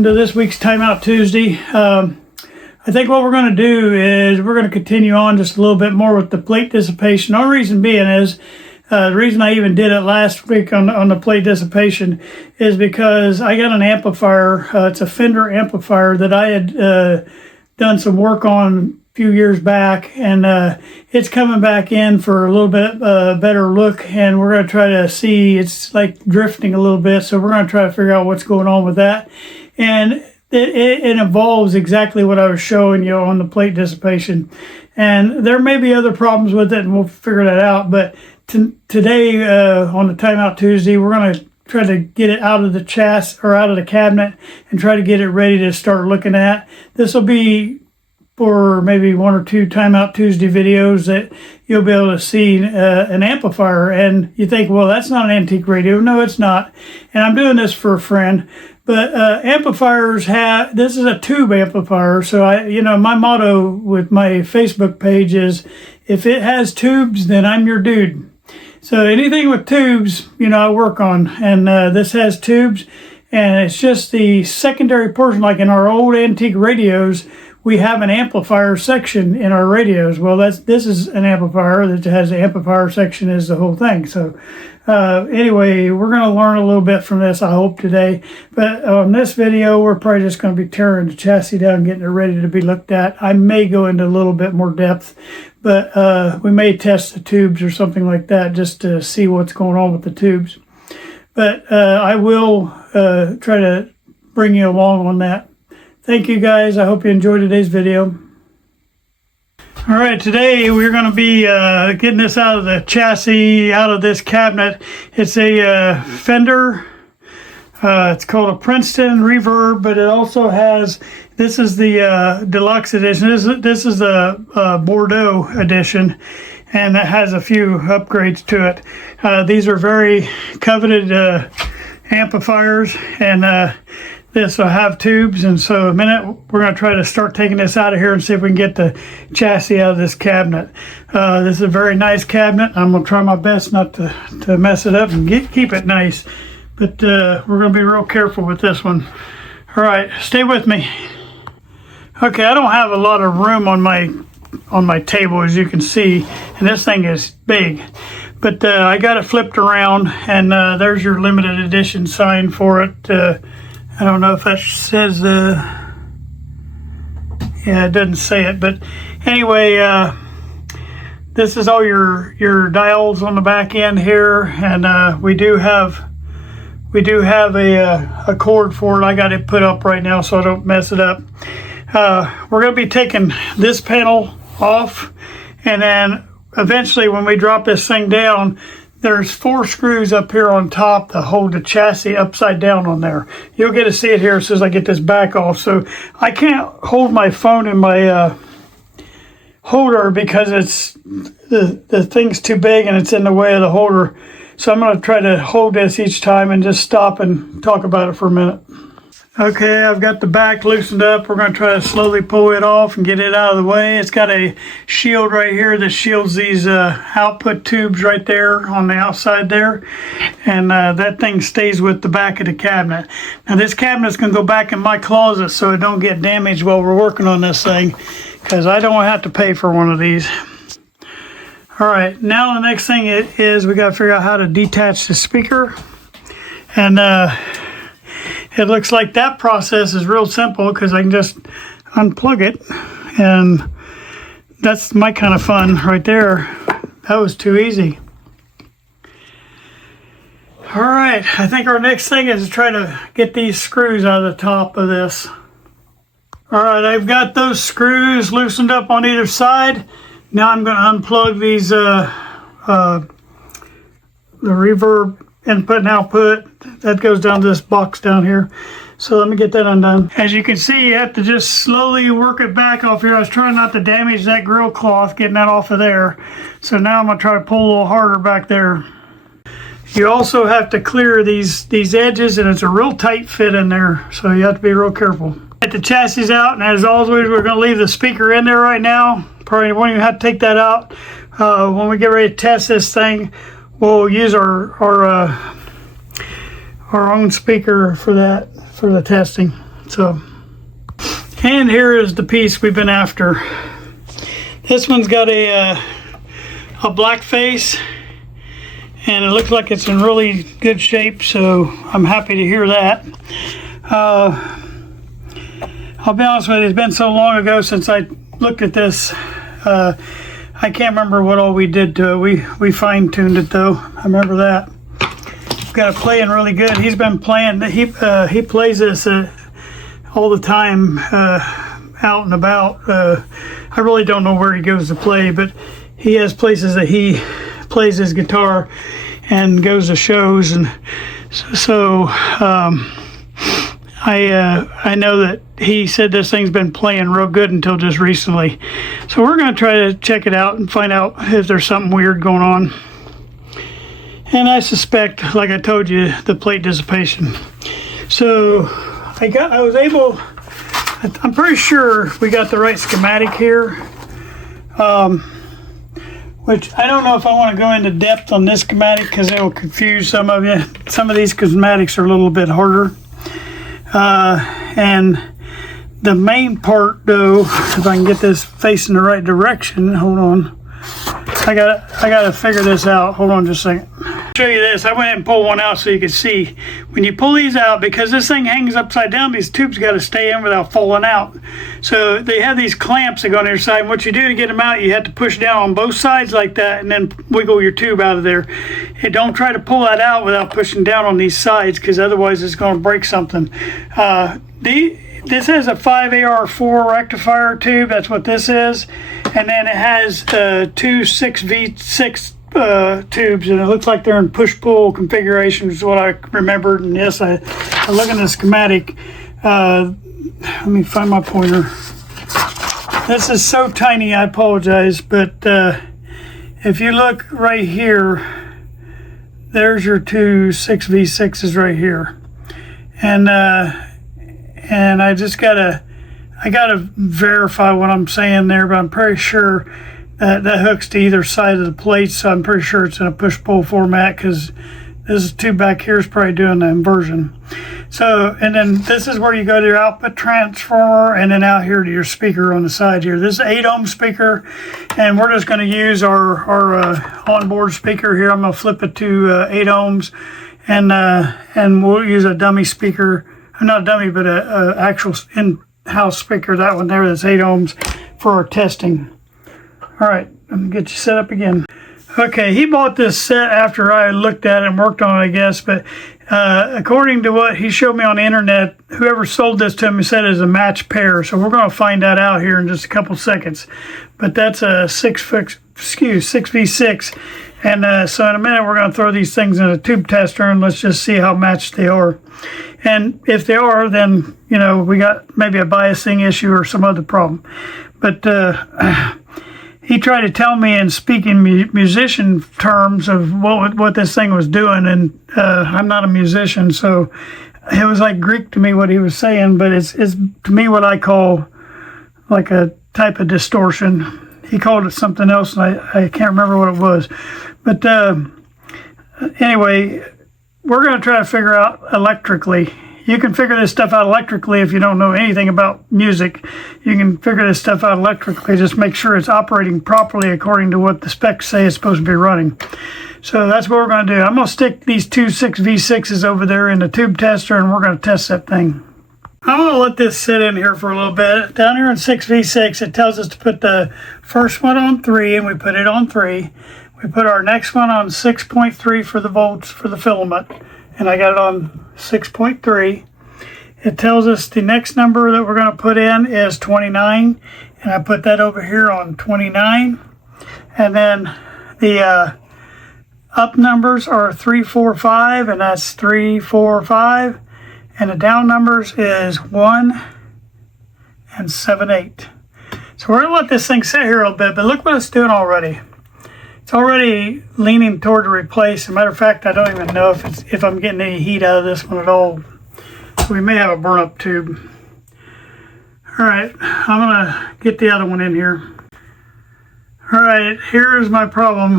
welcome to this week's Timeout Tuesday. I think what we're going to do is we're going to continue on just a little bit more with the plate dissipation. The only reason being is, the reason I even did it last week on the plate dissipation is because I got an amplifier. It's a Fender Amplifier that I had done some work on a few years back, and it's coming back in for a little bit better look, and we're going to try to see, it's like drifting a little bit, so we're going to try to figure out what's going on with that. And it involves exactly what I was showing you on the plate dissipation, and there may be other problems with it, and we'll figure that out. But today on the Timeout Tuesday, we're going to try to get it out of the chassis or out of the cabinet and try to get it ready to start looking at. This will be for maybe one or two Timeout Tuesday videos that you'll be able to see an amplifier, and you think, well, that's not an antique radio. No, it's not. And I'm doing this for a friend. But amplifiers this is a tube amplifier. So my motto with my Facebook page is, if it has tubes, then I'm your dude. So anything with tubes, I work on. And this has tubes, and it's just the secondary portion. Like in our old antique radios, we have an amplifier section in our radios. Well, this is an amplifier that has the amplifier section as the whole thing. So anyway, we're going to learn a little bit from this, I hope, today. But on this video, we're probably just going to be tearing the chassis down, getting it ready to be looked at. I may go into a little bit more depth, but we may test the tubes or something like that just to see what's going on with the tubes. But I will try to bring you along on that. Thank you, guys. I hope you enjoyed today's video. All right, today we're going to be getting this out of the chassis, out of this cabinet. It's a Fender. It's called a Princeton Reverb, but it also has, this is the deluxe edition. This is the Bordeaux edition, and it has a few upgrades to it. These are very coveted amplifiers, and this will have tubes. And so in a minute we're going to try to start taking this out of here and see if we can get the chassis out of this cabinet. This is a very nice cabinet. I'm going to try my best not to mess it up and keep it nice, but we're going to be real careful with this one. All right, stay with me. Okay, I don't have a lot of room on my table, as you can see, and this thing is big, but I got it flipped around, and there's your limited edition sign for it. I don't know if that says, yeah, it doesn't say it, but anyway, this is all your dials on the back end here, and we do have a cord for it. I got it put up right now so I don't mess it up. We're going to be taking this panel off, and then eventually when we drop this thing down, there's 4 screws up here on top that hold the chassis upside down on there. You'll get to see it here as soon as I get this back off. So I can't hold my phone in my holder because it's the thing's too big and it's in the way of the holder. So I'm going to try to hold this each time and just stop and talk about it for a minute. Okay, I've got the back loosened up. We're going to try to slowly pull it off and get it out of the way. It's got a shield right here that shields these output tubes right there on the outside there. And that thing stays with the back of the cabinet. Now this cabinet's going to go back in my closet so it don't get damaged while we're working on this thing, because I don't have to pay for one of these. All right, now the next thing is we got to figure out how to detach the speaker. And it looks like that process is real simple because I can just unplug it, and that's my kind of fun right there. That was too easy. All right, I think our next thing is to try to get these screws out of the top of this. All right, I've got those screws loosened up on either side. Now I'm going to unplug these the reverb input and output. That goes down to this box down here. So let me get that undone. As you can see, you have to just slowly work it back off here. I was trying not to damage that grill cloth, getting that off of there. So now I'm going to try to pull a little harder back there. You also have to clear these edges, and it's a real tight fit in there, so you have to be real careful. Get the chassis out, and as always, we're going to leave the speaker in there right now. Probably won't even have to take that out. When we get ready to test this thing, we'll use our own speaker for that, for the testing. So, and here is the piece we've been after. This one's got a black face, and it looks like it's in really good shape, so I'm happy to hear that. I'll be honest with you, it's been so long ago since I looked at this. I can't remember what all we did to it. We fine-tuned it though. I remember that. We've got it playing really good. He's been playing, he plays this all the time out and about. I really don't know where he goes to play, but he has places that he plays his guitar and goes to shows, and so I know that he said this thing's been playing real good until just recently. So we're going to try to check it out and find out if there's something weird going on. And I suspect, like I told you, the plate dissipation. So I'm pretty sure we got the right schematic here. Which I don't know if I want to go into depth on this schematic because it will confuse some of you. Some of these schematics are a little bit harder. And the main part though, if I can get this facing the right direction, hold on. I gotta figure this out. Hold on just a second. Show you this. I went ahead and pulled one out so you can see. When you pull these out, because this thing hangs upside down, these tubes got to stay in without falling out. So they have these clamps that go on your side. And what you do to get them out, you have to push down on both sides like that and then wiggle your tube out of there. And don't try to pull that out without pushing down on these sides, because otherwise it's going to break something. This has a 5AR4 rectifier tube. That's what this is. And then it has two 6V6 tubes, and it looks like they're in push-pull configuration is what I remembered. And yes, I look at the schematic. Let me find my pointer. This is so tiny, I apologize, but if you look right here, there's your two 6V6s right here. And I just gotta verify what I'm saying there, but I'm pretty sure that hooks to either side of the plate, so I'm pretty sure it's in a push-pull format, because this tube back here is probably doing the inversion. So, and then this is where you go to your output transformer, and then out here to your speaker on the side here. This is 8 ohm speaker, and we're just going to use our onboard speaker here. I'm going to flip it to 8 ohms, and we'll use a dummy speaker, not a dummy, but a actual in-house speaker, that one there, that's 8 ohms for our testing. All right, let me get you set up again. Okay, he bought this set after I looked at it and worked on it, I guess, but according to what he showed me on the internet, whoever sold this to him said it's a match pair, so we're going to find that out here in just a couple seconds. But that's a 6V6, and so in a minute we're going to throw these things in a tube tester and let's just see how matched they are. And if they are, then, you know, we got maybe a biasing issue or some other problem. But he tried to tell me in speaking musician terms of what this thing was doing, and I'm not a musician, so it was like Greek to me what he was saying, but it's to me what I call like a type of distortion. He called it something else, and I can't remember what it was. But anyway, we're going to try to figure out electrically. You can figure this stuff out electrically if you don't know anything about music. You can figure this stuff out electrically. Just make sure it's operating properly according to what the specs say it's supposed to be running. So that's what we're going to do. I'm going to stick these two 6V6s over there in the tube tester, and we're going to test that thing. I'm going to let this sit in here for a little bit. Down here in 6V6, it tells us to put the first one on 3, and we put it on 3. We put our next one on 6.3 for the volts for the filament, and I got it on 6.3. It tells us the next number that we're going to put in is 29, and I put that over here on 29. And then the up numbers are 3, 4, 5, and that's 3, 4, 5. And the down numbers is 1 and 7, 8. So we're going to let this thing sit here a little bit, but look what it's doing already. It's already leaning toward the replace. As a matter of fact, I don't even know if I'm getting any heat out of this one at all. So we may have a burn up tube. All right, I'm gonna get the other one in here. All right, here's my problem.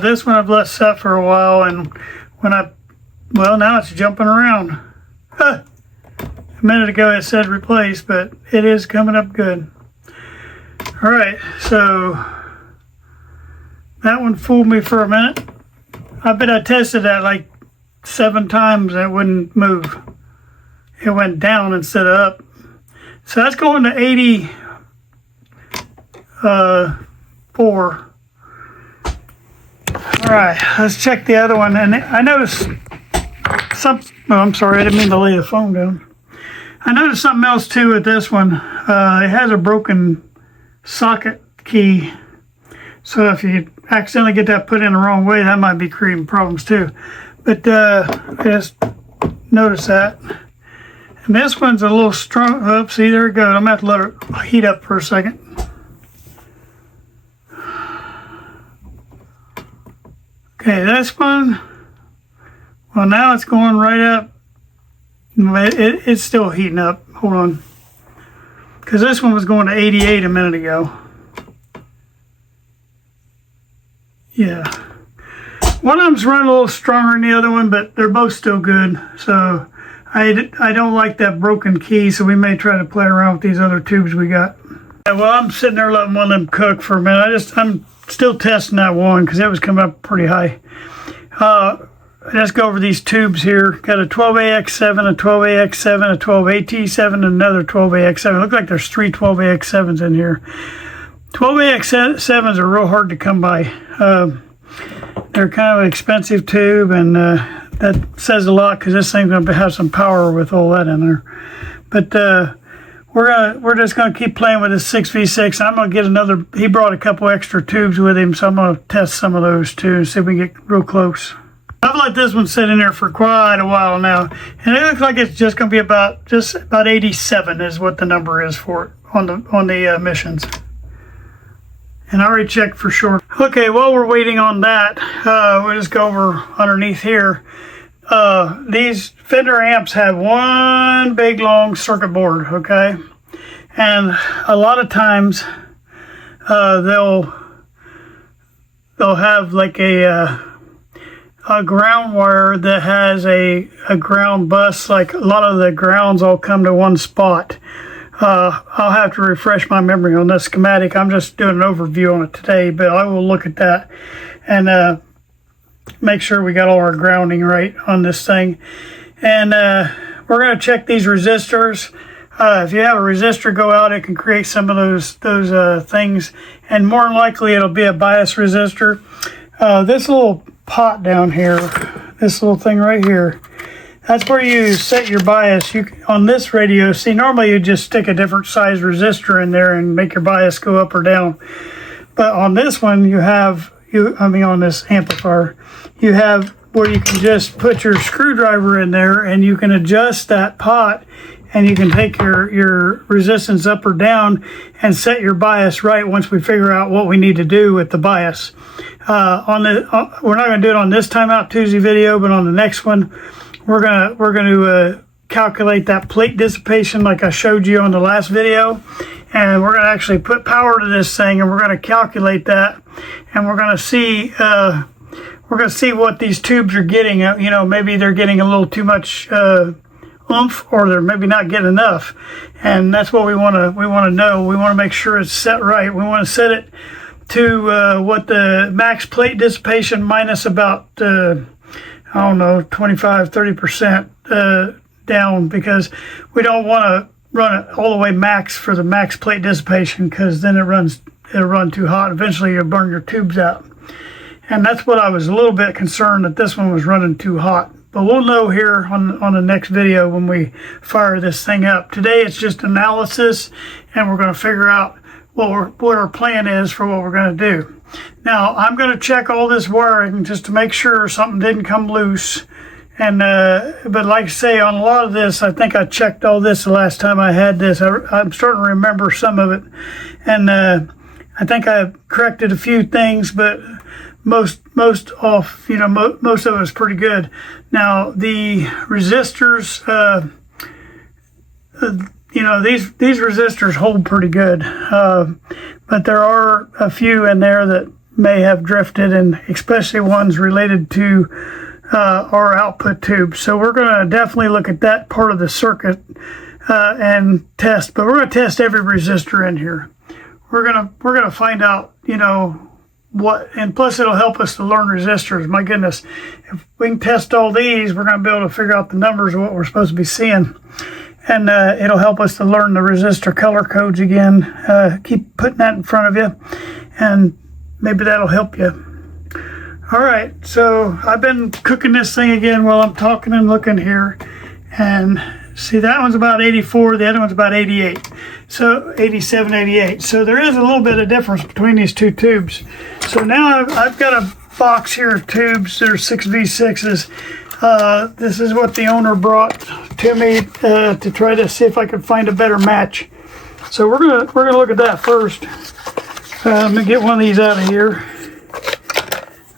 This one I've let set for a while, and well, now it's jumping around. It A minute ago it said replace, but it is coming up good. All right, so that one fooled me for a minute. I bet I tested that like 7 times and it wouldn't move. It went down instead of up. So that's going to 84. All right, let's check the other one. And I noticed I'm sorry, I didn't mean to lay the phone down. I noticed something else too with this one. It has a broken socket key. So if you accidentally get that put in the wrong way, that might be creating problems too. But I just noticed that. And this one's a little strong. Oh, see, there it goes. I'm going to have to let it heat up for a second. Okay, this one, well, now it's going right up. It's still heating up. Hold on. Because this one was going to 88 a minute ago. Yeah. One of them's running a little stronger than the other one, but they're both still good. So I don't like that broken key, so we may try to play around with these other tubes we got. Yeah, well, I'm sitting there letting one of them cook for a minute. I'm still testing that one because it was coming up pretty high. Let's go over these tubes here. Got a 12AX7, a 12AX7, a 12AT7, and another 12AX7. Looks like there's 3 12AX7s in here. 12AX7s are real hard to come by. They're kind of an expensive tube, and that says a lot because this thing's going to have some power with all that in there. But we're just going to keep playing with this 6v6. I'm going to get another. He brought a couple extra tubes with him, so I'm going to test some of those too and see if we can get real close. I've let this one sit in there for quite a while now, and it looks like it's just going to be about 87 is what the number is for it on the emissions. And I already checked for sure. Okay, while we're waiting on that, we'll just go over underneath here. These Fender amps have one big long circuit board, okay? And a lot of times they'll have like a ground wire that has a ground bus. Like a lot of the grounds all come to one spot. I'll have to refresh my memory on this schematic. I'm just doing an overview on it today, but I will look at that and make sure we got all our grounding right on this thing. And we're going to check these resistors. If you have a resistor go out, it can create some of those things, and more than likely it'll be a bias resistor. This little pot down here, this little thing right here, that's where you set your bias. On this radio, see, normally you just stick a different size resistor in there and make your bias go up or down. But on this one, on this amplifier, you have where you can just put your screwdriver in there and you can adjust that pot, and you can take your resistance up or down and set your bias right once we figure out what we need to do with the bias. We're not going to do it on this Timeout Tuesday video, but on the next one, we're going to calculate that plate dissipation like I showed you on the last video, and we're going to actually put power to this thing, and we're going to calculate that, and we're going to see what these tubes are getting. Maybe they're getting a little too much oomph, or they're maybe not getting enough, and that's what we want to know. We want to make sure it's set right. We want to set it to what the max plate dissipation minus about 25-30% down, because we don't want to run it all the way max for the max plate dissipation, because then it'll run too hot. Eventually you'll burn your tubes out, and that's what I was a little bit concerned, that this one was running too hot. But we'll know here on the next video when we fire this thing up. Today it's just analysis, and we're going to figure out what our plan is for what we're going to do. Now, I'm going to check all this wiring just to make sure something didn't come loose. And but like I say, on a lot of this, I think I checked all this the last time I had this. I'm starting to remember some of it. And I think I corrected a few things, but most of it is pretty good. Now, the resistors, these resistors hold pretty good, but there are a few in there that may have drifted, and especially ones related to our output tube. So we're going to definitely look at that part of the circuit and test. But we're going to test every resistor in here. We're gonna find out, you know, what, and plus it'll help us to learn resistors. My goodness, if we can test all these, we're going to be able to figure out the numbers of what we're supposed to be seeing, and it'll help us to learn the resistor color codes again. Keep putting that in front of you, and maybe that'll help you. All right, so I've been cooking this thing again while I'm talking and looking here, and see, that one's about 84, the other one's about 88, so 87, 88. So there is a little bit of difference between these two tubes. So now I've got a box here of tubes. They're 6V6s. This is what the owner brought to me to try to see if I could find a better match. So we're gonna look at that first. Let me get one of these out of here.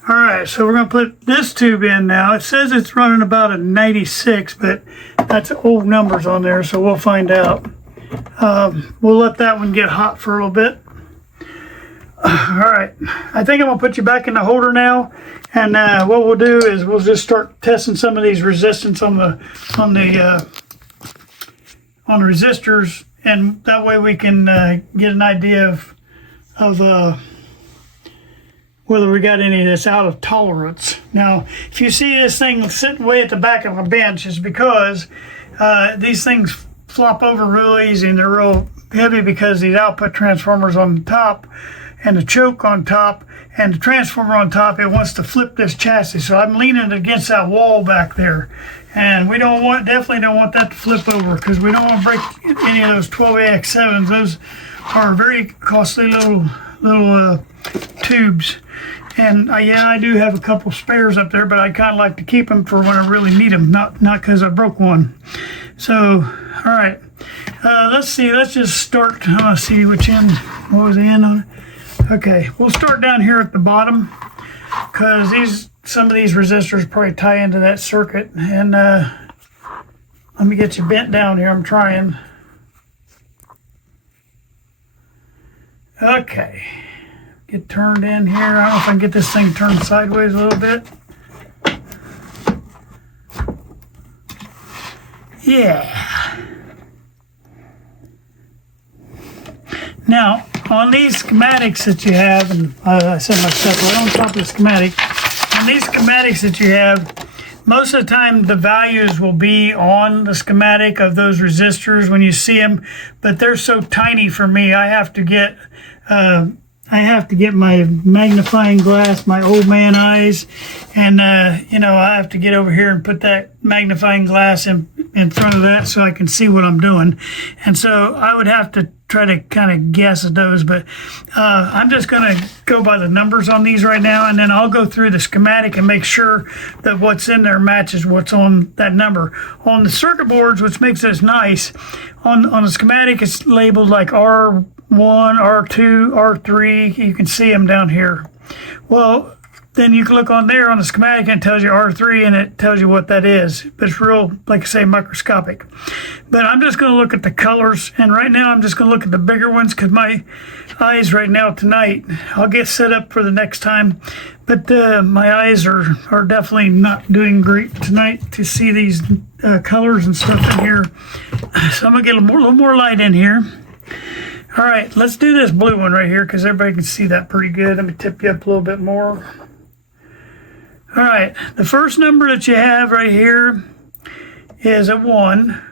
All right, so we're going to put this tube in now. It says it's running about a 96, but that's old numbers on there, so we'll find out. We'll let that one get hot for a little bit. All right, I think I'm going to put you back in the holder now, and what we'll do is we'll just start testing some of these resistance on the resistors, and that way we can get an idea of whether we got any that's out of tolerance. Now, if you see this thing sitting way at the back of a bench, it's because these things flop over real easy, and they're real heavy because these output transformers on the top and the choke on top and the transformer on top, it wants to flip this chassis. So I'm leaning against that wall back there, and we definitely don't want that to flip over, because we don't want to break any of those 12AX7s. Those are very costly little tubes. And yeah, I do have a couple spares up there, but I kind of like to keep them for when I really need them, not because I broke one. So, all right, let's see. Let's just start. See which end. What was the end on it? Okay, we'll start down here at the bottom, because some of these resistors probably tie into that circuit. And let me get you bent down here. I'm trying. Okay. Get turned in here. I don't know if I can get this thing turned sideways a little bit. Yeah. Now, on these schematics that you have, and I set my stuff right on top of the schematic, on these schematics that you have, most of the time the values will be on the schematic of those resistors when you see them, but they're so tiny for me, I have to get my magnifying glass, my old man eyes, and you know, I have to get over here and put that magnifying glass in front of that so I can see what I'm doing. And so I would have to try to kind of guess at those, but I'm just going to go by the numbers on these right now, and then I'll go through the schematic and make sure that what's in there matches what's on that number. On the circuit boards, which makes this nice, on the schematic it's labeled like R1, R2, R3. You can see them down here. Well, then you can look on there on the schematic and it tells you R3, and it tells you what that is. But it's real, like I say, microscopic. But I'm just going to look at the colors, and right now I'm just going to look at the bigger ones, because my eyes right now tonight, I'll get set up for the next time. But my eyes are definitely not doing great tonight to see these colors and stuff in here. So I'm going to get a little more light in here. All right, let's do this blue one right here, because everybody can see that pretty good. Let me tip you up a little bit more. All right, the first number that you have right here is a 1.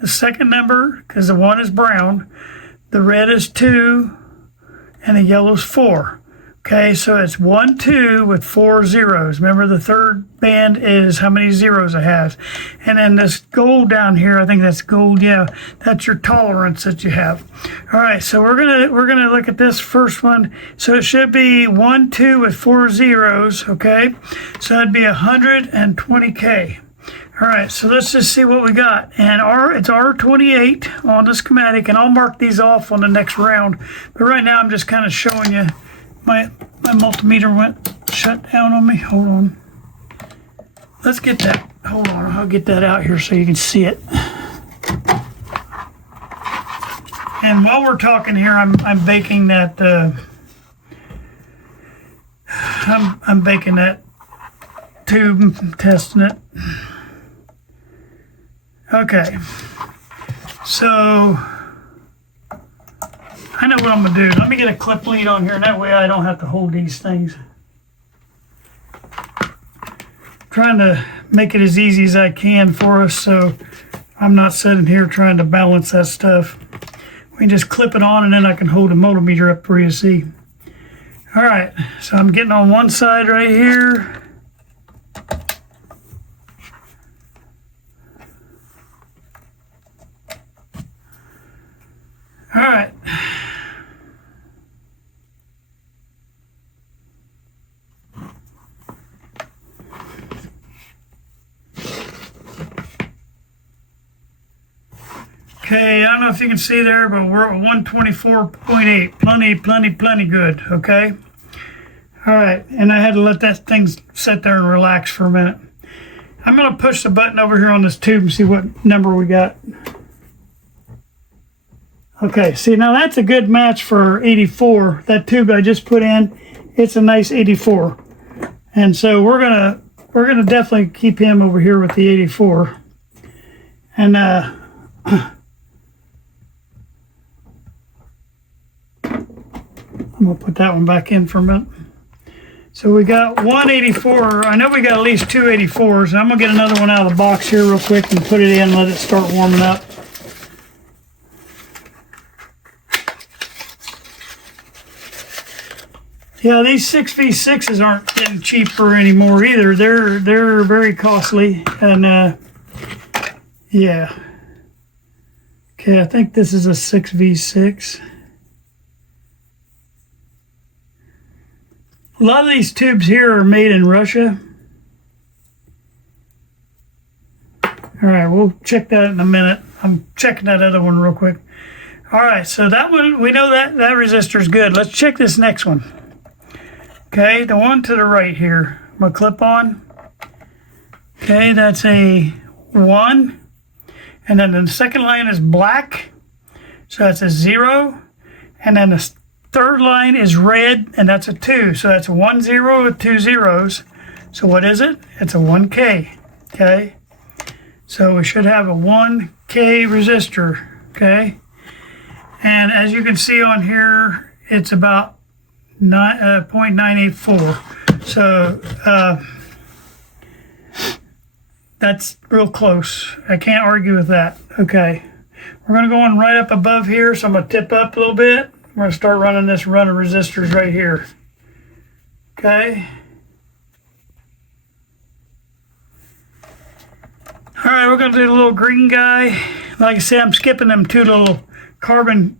The second number, because the 1 is brown, the red is 2, and the yellow is 4. Okay, so it's 1, 2 with 4 zeros. Remember, the third band is how many zeros it has. And then this gold down here, I think that's gold, yeah, that's your tolerance that you have. All right, so we're gonna look at this first one. So it should be 1, 2 with 4 zeros, okay? So that'd be 120K. All right, so let's just see what we got. And it's R28 on the schematic, and I'll mark these off on the next round. But right now I'm just kind of showing you. My multimeter went shut down on me. Hold on. Let's get that. Hold on. I'll get that out here so you can see it. And while we're talking here, I'm baking that. I'm baking that tube, testing it. Okay. So I know what I'm gonna do. Let me get a clip lead on here, and that way I don't have to hold these things. Trying to make it as easy as I can for us, so I'm not sitting here trying to balance that stuff. We can just clip it on, and then I can hold the multimeter up for you to see. All right, so I'm getting on one side right here. All right. Okay, I don't know if you can see there, but we're at 124.8. Plenty good, okay? All right, and I had to let that thing sit there and relax for a minute. I'm gonna push the button over here on this tube and see what number we got. Okay, see, now that's a good match for 84. That tube I just put in, it's a nice 84. And so we're gonna definitely keep him over here with the 84. And I'm gonna put that one back in for a minute. So we got 184. I know we got at least two 84s. I'm gonna get another one out of the box here real quick and put it in, let it start warming up. Yeah, these 6v6s aren't getting cheaper anymore either. They're very costly, and yeah. Okay, I think this is a 6v6. A lot of these tubes here are made in Russia. All right, we'll check that in a minute. I'm checking that other one real quick. All right, so that one, we know that resistor is good. Let's check this next one. Okay, the one to the right here. I'm gonna clip on. Okay, that's a 1. And then the second line is black. So that's a 0. And then the third line is red, and that's a 2. So that's a 1 0 with 2 zeros. So what is it? It's a 1K. Okay. So we should have a 1K resistor. Okay. And as you can see on here, it's about 0.984. So that's real close. I can't argue with that. Okay. We're going to go on right up above here. So I'm going to tip up a little bit. We're going to start running this run of resistors right here. Okay. All right, we're going to do the little green guy. Like I said, I'm skipping them two little carbon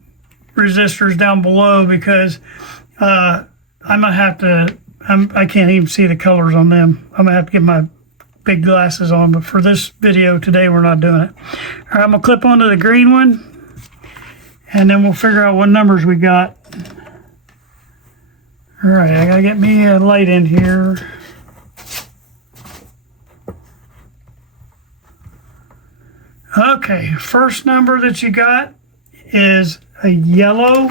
resistors down below because I'm going to have to, I can't even see the colors on them. I'm going to have to get my big glasses on, but for this video today, we're not doing it. All right, I'm going to clip onto the green one. And then we'll figure out what numbers we got. All right, I gotta get me a light in here. Okay, first number that you got is a yellow.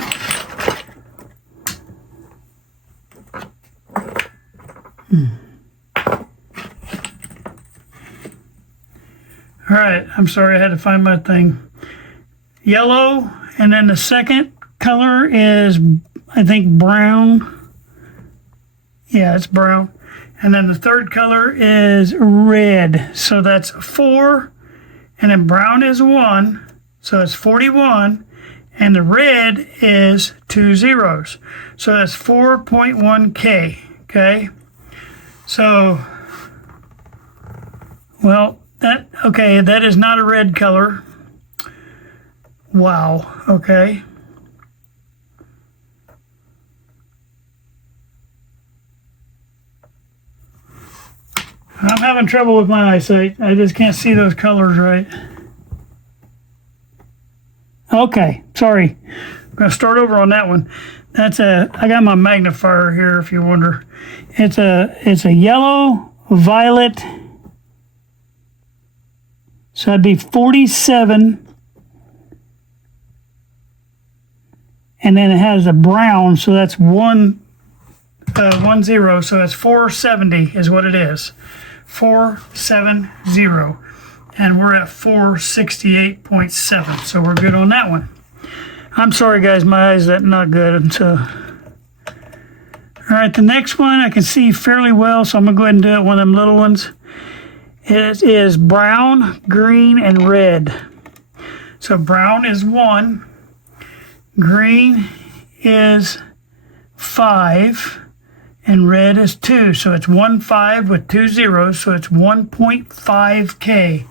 All right, I'm sorry, I had to find my thing. Yellow. And then the second color is, I think, brown. Yeah, it's brown. And then the third color is red. So that's 4. And then brown is 1. So it's 41. And the red is 2 zeros. So that's 4.1K. Okay. So, well, that is not a red color. Wow, okay. I'm having trouble with my eyesight. I just can't see those colors right. Okay, sorry. I'm going to start over on that one. I got my magnifier here if you wonder. It's a yellow, violet. So that'd be 47. And then it has a brown, so that's 1 0, so that's 470 is what it is. 470. and we're at 468.7, so we're good on that one. I'm sorry guys, my eyes are not good, and so. All right, the next one I can see fairly well, so I'm gonna go ahead and do it, one of them little ones. It is brown, green, and red. So brown is 1, green is 5, and red is 2. So it's 1.5 with 2 zeros, so it's 1.5K.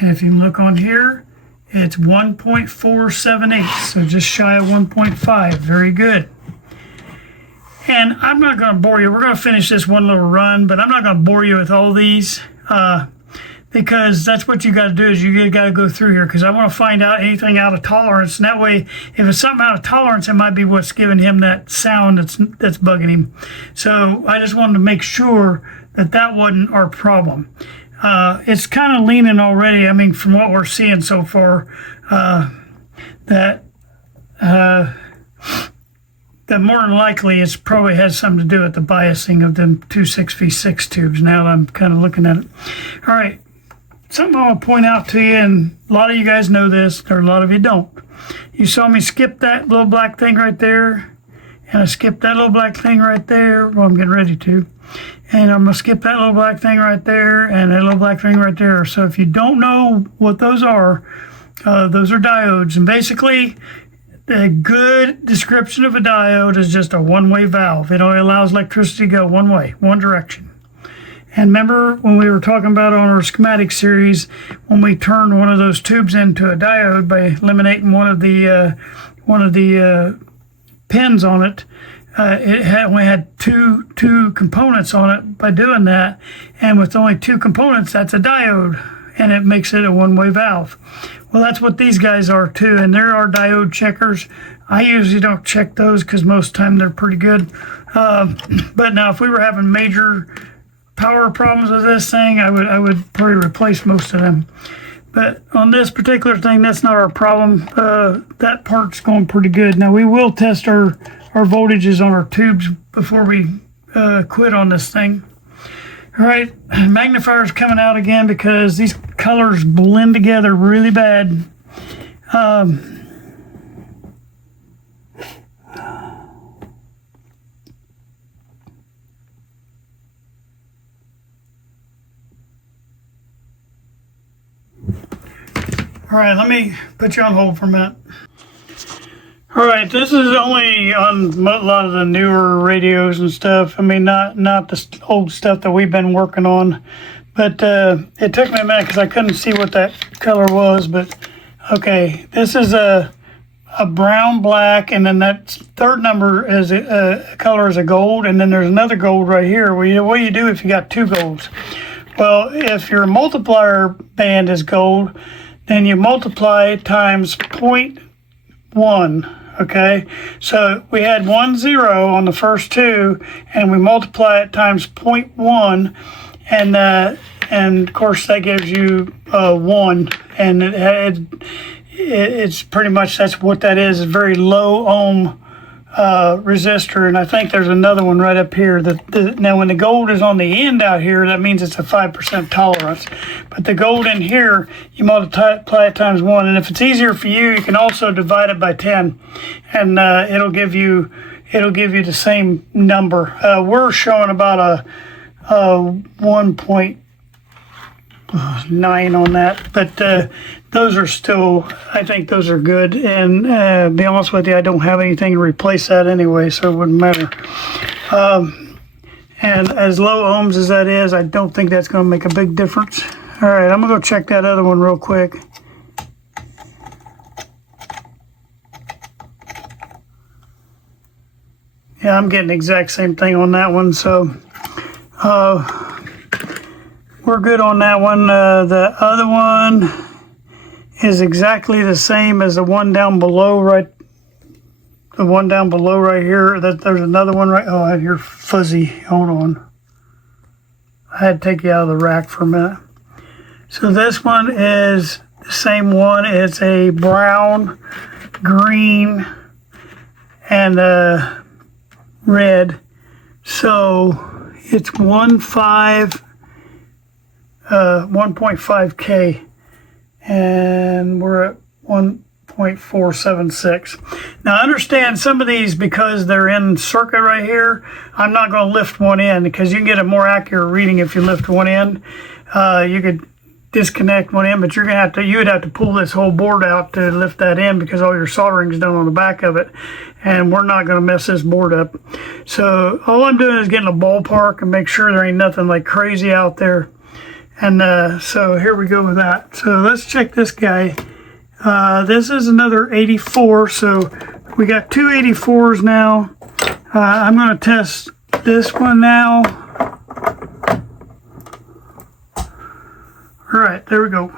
And if you look on here, it's 1.478, so just shy of 1.5. Very good. And I'm not going to bore you. We're going to finish this one little run, but I'm not going to bore you with all these because that's what you got to do is you got to go through here because I want to find out anything out of tolerance. And that way, if it's something out of tolerance, it might be what's giving him that sound that's bugging him. So I just wanted to make sure that that wasn't our problem. It's kind of leaning already. I mean, from what we're seeing so far, that more than likely it's probably has something to do with the biasing of them 2.6v6 tubes now that I'm kind of looking at it. All right, something I want to point out to you, and a lot of you guys know this, or a lot of you don't. You saw me skip that little black thing right there, and I skipped that little black thing right there. Well, I'm getting ready to. And I'm going to skip that little black thing right there, and that little black thing right there. So if you don't know what those are diodes, and basically, a good description of a diode is just a one-way valve. It only allows electricity to go one way, one direction. And remember when we were talking about on our schematic series, when we turned one of those tubes into a diode by eliminating one of the pins on it, we had two components on it by doing that. And with only 2 components, that's a diode, and it makes it a one-way valve. Well, that's what these guys are too, and there are diode checkers. I usually don't check those because most of the time they're pretty good. But now if we were having major power problems with this thing, I would probably replace most of them. But on this particular thing, that's not our problem. That part's going pretty good. Now we will test our voltages on our tubes before we quit on this thing. All right, magnifier's coming out again because these colors blend together really bad. All right, let me put you on hold for a minute. All right, this is only on a lot of the newer radios and stuff. I mean, not the old stuff that we've been working on. But it took me a minute because I couldn't see what that color was. But okay, this is a brown, black, and then that third number is a color is a gold, and then there's another gold right here. What do you do if you got 2 golds? Well, if your multiplier band is gold, then you multiply times 0.1. Okay, so we had 1 0 on the first 2, and we multiply it times 0.1, and of course that gives you 1, and it's pretty much that's what that is. A very low ohm resistor, and I think there's another one right up here. Now when the gold is on the end out here, that means it's a 5% tolerance. But the gold in here, you multiply it times 1, and if it's easier for you, you can also divide it by 10, and it'll give you the same number. We're showing about a 1.9 on that, but those are still, I think those are good, and be honest with you, I don't have anything to replace that anyway, so it wouldn't matter. And as low ohms as that is, I don't think that's going to make a big difference. All right, I'm going to go check that other one real quick. Yeah, I'm getting the exact same thing on that one, so we're good on that one. The other one is exactly the same as the one down below, right? The one down below right here. There's another one right. Oh, you're fuzzy. Hold on. I had to take you out of the rack for a minute. So this one is the same one. It's a brown, green, and red. So it's 1.5. 1.5K, and we're at 1.476. Now understand some of these, because they're in circuit right here, I'm not going to lift one end, because you can get a more accurate reading if you lift one end. You could disconnect one end, but you would have to pull this whole board out to lift that in, because all your soldering is done on the back of it, and we're not going to mess this board up. So all I'm doing is getting a ballpark and make sure there ain't nothing like crazy out there. And so here we go with that. So let's check this guy. This is another 84, so we got two 84s now. I'm going to test this one now. All right, there we go.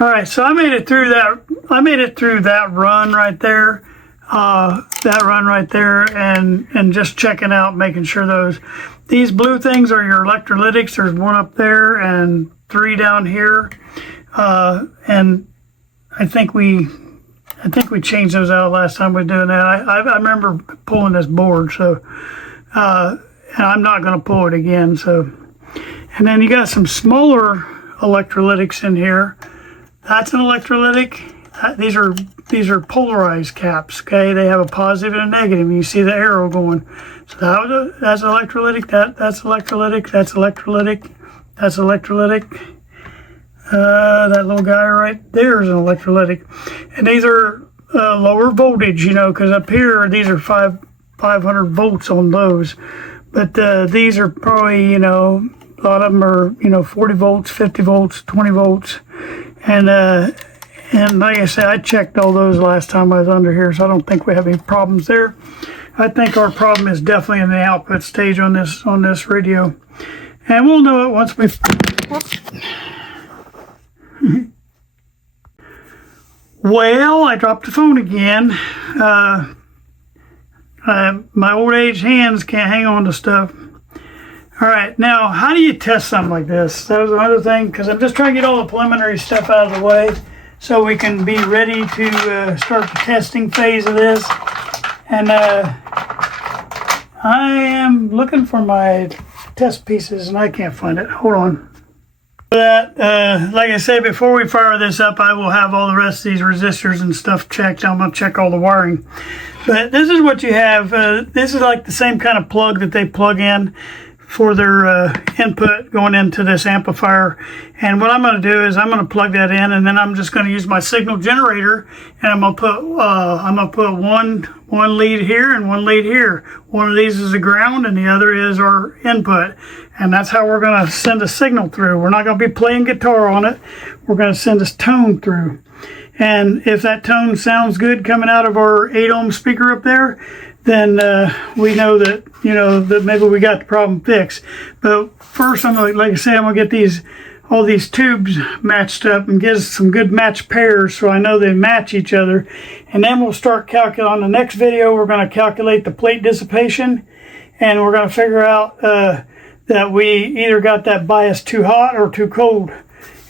All right, so I made it through that. I made it through that run right there, and just checking out, making sure these blue things are your electrolytics. There's one up there and 3 down here, and I think we changed those out last time we were doing that. I remember pulling this board, so and I'm not going to pull it again. So. And then you got some smaller electrolytics in here. That's an electrolytic. These are polarized caps. Okay, they have a positive and a negative. You see the arrow going. So that's electrolytic. That's electrolytic. That's electrolytic. That's electrolytic. That little guy right there is an electrolytic. And these are lower voltage, because up here these are 500 volts on those. But these are probably, a lot of them are, 40 volts, 50 volts, 20 volts. And like I said, I checked all those last time I was under here, so I don't think we have any problems there. I think our problem is definitely in the output stage on this radio. And we'll know it once we... Well, I dropped the phone again. My old age hands can't hang on to stuff. All right, now how do you test something like this? That was another thing, because I'm just trying to get all the preliminary stuff out of the way so we can be ready to start the testing phase of this. And I am looking for my test pieces and I can't find it. Hold on. Like I said, before we fire this up, I will have all the rest of these resistors and stuff checked. I'm going to check all the wiring. But this is what you have. This is like the same kind of plug that they plug in for their input going into this amplifier. And what I'm going to do is I'm going to plug that in, and then I'm just going to use my signal generator, and I'm going to put one lead here and one lead here. One of these is a ground and the other is our input. And that's how we're going to send a signal through. We're not going to be playing guitar on it. We're going to send this tone through. And if that tone sounds good coming out of our 8 ohm speaker up there, then we know that, that maybe we got the problem fixed. But first, I'm going to, like I say, I'm going to get all these tubes matched up and get some good match pairs so I know they match each other. And then we'll start calculating. On the next video, we're going to calculate the plate dissipation, and we're going to figure out that we either got that bias too hot or too cold.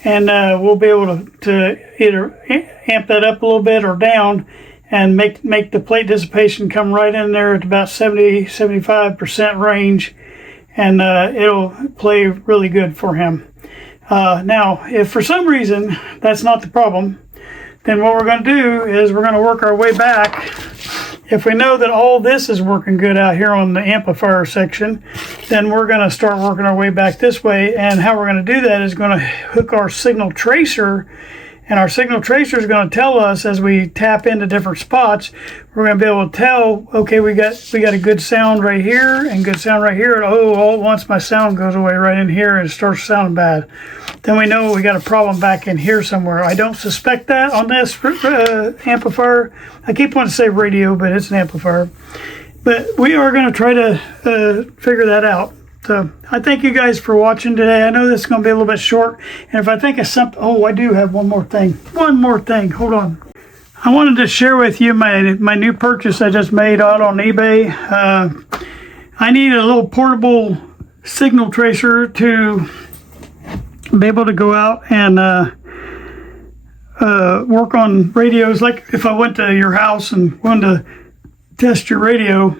And we'll be able to either amp that up a little bit or down, and make the plate dissipation come right in there at about 70-75% range, and it'll play really good for him. Now, if for some reason that's not the problem, then what we're going to do is we're going to work our way back. If we know that all this is working good out here on the amplifier section, then we're going to start working our way back this way. And how we're going to do that is going to hook our signal tracer, and our signal tracer is going to tell us as we tap into different spots. We're going to be able to tell, okay, we got a good sound right here and good sound right here. And all at once my sound goes away right in here and it starts sounding bad. Then we know we got a problem back in here somewhere. I don't suspect that on this amplifier. I keep wanting to say radio, but it's an amplifier. But we are going to try to figure that out. So I thank you guys for watching today. I know this is going to be a little bit short. And if I think of something, I do have one more thing. Hold on. I wanted to share with you my new purchase I just made out on eBay. I need a little portable signal tracer to be able to go out and work on radios. Like if I went to your house and wanted to test your radio,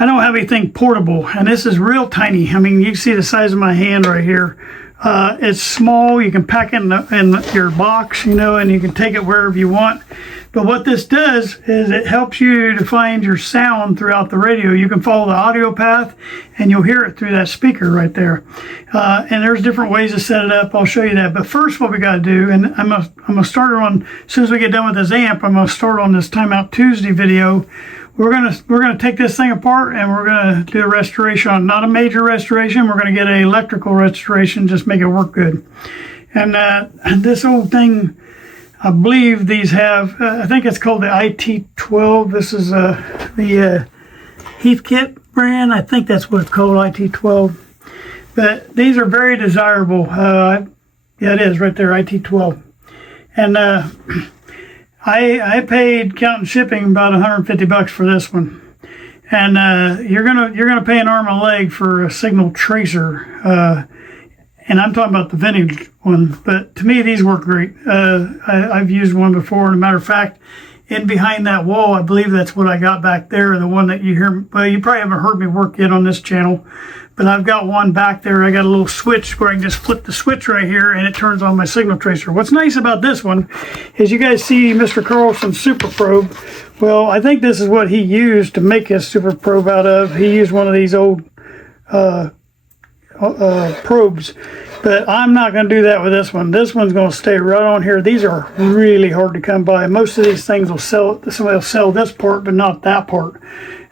I don't have anything portable, and this is real tiny. I mean, you can see the size of my hand right here. It's small. You can pack it in your box, you know, and you can take it wherever you want. But what this does is it helps you to find your sound throughout the radio. You can follow the audio path and you'll hear it through that speaker right there. And there's different ways to set it up. I'll show you that. But first what we got to do, and I'm gonna start on, as soon as we get done with this amp, I'm gonna start on this Timeout Tuesday video. We're gonna take this thing apart and we're gonna do a restoration. Not a major restoration. We're gonna get an electrical restoration, just make it work good. And this old thing, I believe these have, I think it's called the IT12. This is the Heathkit brand. I think that's what it's called, IT12. But these are very desirable. Yeah, it is right there, IT12. And I paid, counting shipping, about $150 for this one. And you're gonna pay an arm and a leg for a signal tracer. And I'm talking about the vintage one, but to me, these work great. I've used one before. As a matter of fact, in behind that wall, I believe that's what I got back there, the one that you hear. Well, you probably haven't heard me work yet on this channel, but I've got one back there. I got a little switch where I can just flip the switch right here, and it turns on my signal tracer. What's nice about this one is you guys see Mr. Carlson's Super Probe. Well, I think this is what he used to make his Super Probe out of. He used one of these old probes, but I'm not going to do that with this one. This one's going to stay right on here. These are really hard to come by. Most of these things will sell, somebody will sell this part, but not that part.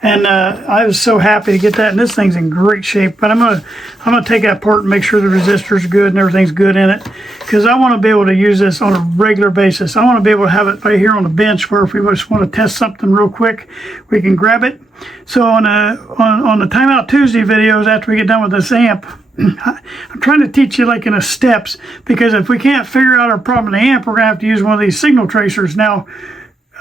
And I was so happy to get that, and this thing's in great shape. But I'm gonna take that apart and make sure the resistor's good and everything's good in it, because I want to be able to use this on a regular basis. I want to be able to have it right here on the bench, where if we just want to test something real quick, we can grab it. So on the Timeout Tuesday videos, after we get done with this amp, I'm trying to teach you like in a steps, because if we can't figure out our problem in the amp, we're gonna have to use one of these signal tracers. Now,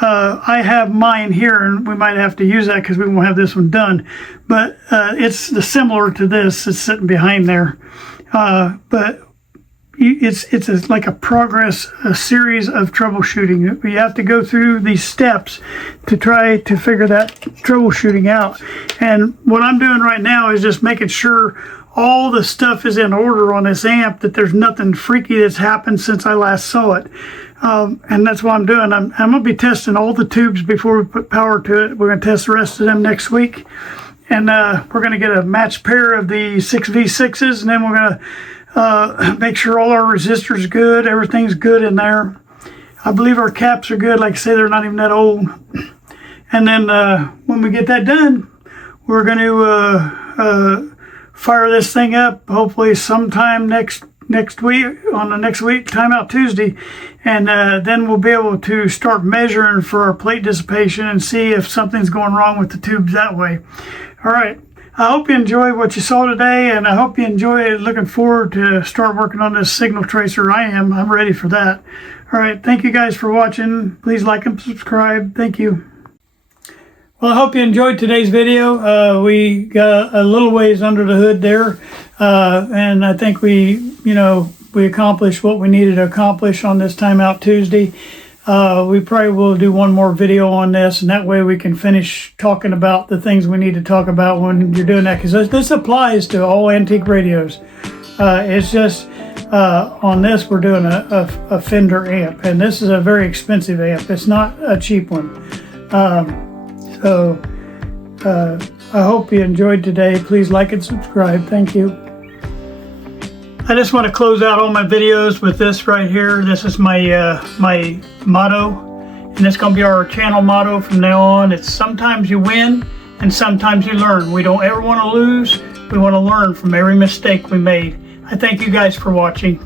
I have mine here, and we might have to use that because we won't have this one done. But it's similar to this. It's sitting behind there. But it's like a series of troubleshooting. We have to go through these steps to try to figure that troubleshooting out. And what I'm doing right now is just making sure all the stuff is in order on this amp, that there's nothing freaky that's happened since I last saw it. And that's what I'm doing. I'm going to be testing all the tubes before we put power to it. We're going to test the rest of them next week. And we're going to get a matched pair of the 6V6s, and then we're going to make sure all our resistors good, everything's good in there. I believe our caps are good. Like I say, they're not even that old. And then when we get that done, we're going to fire this thing up, hopefully sometime next week, on the next week, Timeout Tuesday, and then we'll be able to start measuring for our plate dissipation and see if something's going wrong with the tubes that way. All right, I hope you enjoyed what you saw today, and I hope you enjoy it. Looking forward to start working on this signal tracer. I'm ready for that. All right, thank you guys for watching. Please like and subscribe. Thank you. Well, I hope you enjoyed today's video. We got a little ways under the hood there, and I think we accomplished what we needed to accomplish on this Timeout Tuesday. We probably will do one more video on this, and that way we can finish talking about the things we need to talk about when you're doing that, because this applies to all antique radios. It's just on this we're doing a Fender amp, and this is a very expensive amp. It's not a cheap one. So I hope you enjoyed today. Please like and subscribe. Thank you. I just want to close out all my videos with this right here. This is my my motto, and it's going to be our channel motto from now on. It's sometimes you win and sometimes you learn. We don't ever want to lose. We want to learn from every mistake we made. I thank you guys for watching.